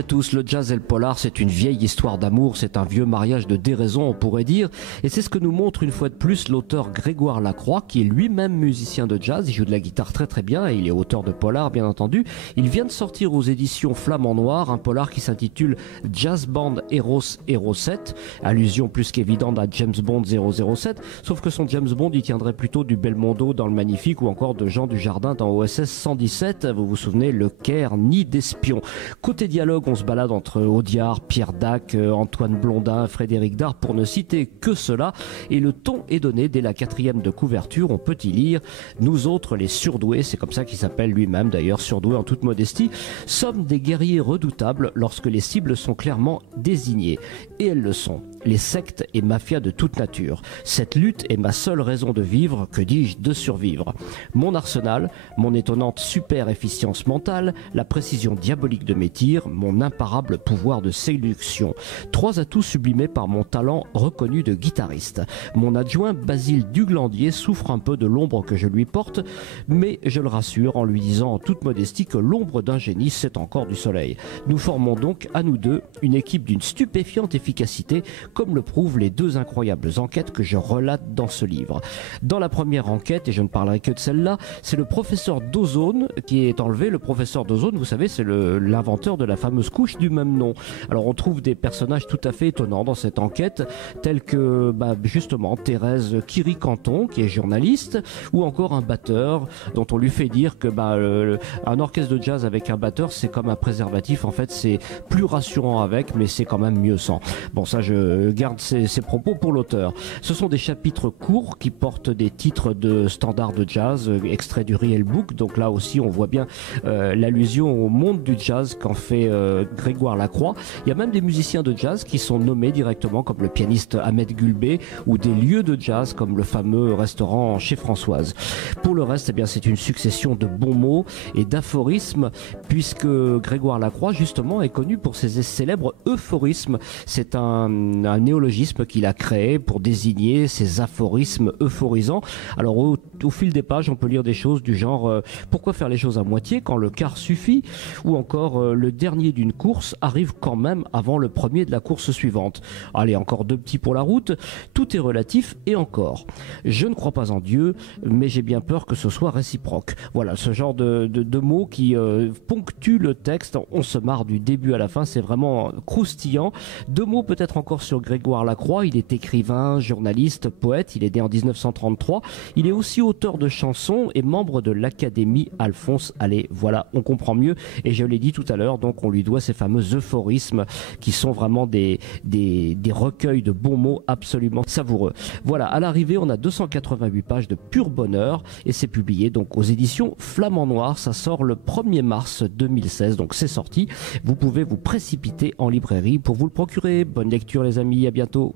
à tous, le jazz et le polar, c'est une vieille histoire d'amour, c'est un vieux mariage de déraison, on pourrait dire, et c'est ce que nous montre une fois de plus l'auteur Grégoire Lacroix, qui est lui-même musicien de jazz, il joue de la guitare très très bien, et il est auteur de polar bien entendu. Il vient de sortir aux éditions Flamand Noir, un polar qui s'intitule Jazz Band Heroes 07, allusion plus qu'évidente à James Bond 007, sauf que son James Bond il tiendrait plutôt du Belmondo dans Le Magnifique ou encore de Jean Dujardin dans OSS 117, vous vous souvenez, Le Caire, Nid d'espion. Côté dialogue, on se balade entre Audiard, Pierre Dac, Antoine Blondin, Frédéric Dard, pour ne citer que cela. Et le ton est donné dès la 4e de couverture. On peut y lire « Nous autres, les surdoués », c'est comme ça qu'il s'appelle lui-même d'ailleurs, surdoué en toute modestie, sommes des guerriers redoutables lorsque les cibles sont clairement désignées. Et elles le sont. Les sectes et mafias de toute nature. Cette lutte est ma seule raison de vivre, que dis-je, de survivre. Mon arsenal, mon étonnante super efficience mentale, la précision diabolique de mes tirs, mon imparable pouvoir de séduction. 3 atouts sublimés par mon talent reconnu de guitariste. Mon adjoint Basile Duglandier souffre un peu de l'ombre que je lui porte, mais je le rassure en lui disant en toute modestie que l'ombre d'un génie c'est encore du soleil. Nous formons donc à nous deux une équipe d'une stupéfiante efficacité, comme le prouvent les 2 incroyables enquêtes que je relate dans ce livre. Dans la première enquête, et je ne parlerai que de celle-là, c'est le professeur d'ozone qui est enlevé. Le professeur d'ozone, vous savez, c'est l'inventeur de la fameuse couche du même nom. Alors on trouve des personnages tout à fait étonnants dans cette enquête, tels que justement Thérèse Curie-Canton, qui est journaliste, ou encore un batteur dont on lui fait dire que un orchestre de jazz avec un batteur, c'est comme un préservatif. En fait, c'est plus rassurant avec, mais c'est quand même mieux sans. Bon, ça, je garde ces propos pour l'auteur. Ce sont des chapitres courts qui portent des titres de standards de jazz, extraits du Real Book. Donc là aussi, on voit bien l'allusion au monde du jazz qu'en fait Grégoire Lacroix. Il y a même des musiciens de jazz qui sont nommés directement, comme le pianiste Ahmed Gulbé, ou des lieux de jazz comme le fameux restaurant chez Françoise. Pour le reste, eh bien, c'est une succession de bons mots et d'aphorismes, puisque Grégoire Lacroix, justement, est connu pour ses célèbres euphorismes. C'est un néologisme qu'il a créé pour désigner ces aphorismes euphorisants. Alors au fil des pages, on peut lire des choses du genre pourquoi faire les choses à moitié quand le quart suffit, ou encore le dernier d'une course arrive quand même avant le premier de la course suivante. Allez, encore 2 petits pour la route. Tout est relatif et encore. Je ne crois pas en Dieu, mais j'ai bien peur que ce soit réciproque. Voilà, ce genre de mots qui ponctuent le texte. On se marre du début à la fin, c'est vraiment croustillant. 2 mots peut-être encore sur Grégoire Lacroix. Il est écrivain, journaliste, poète. Il est né en 1933. Il est aussi auteur de chansons et membre de l'Académie Alphonse Allais. Voilà, on comprend mieux. Et je l'ai dit tout à l'heure, donc on lui doit ces fameux euphorismes qui sont vraiment des recueils de bons mots absolument savoureux. Voilà, à l'arrivée, on a 288 pages de pur bonheur et c'est publié donc aux éditions Flamand Noir. Ça sort le 1er mars 2016, donc c'est sorti. Vous pouvez vous précipiter en librairie pour vous le procurer. Bonne lecture les amis, à bientôt.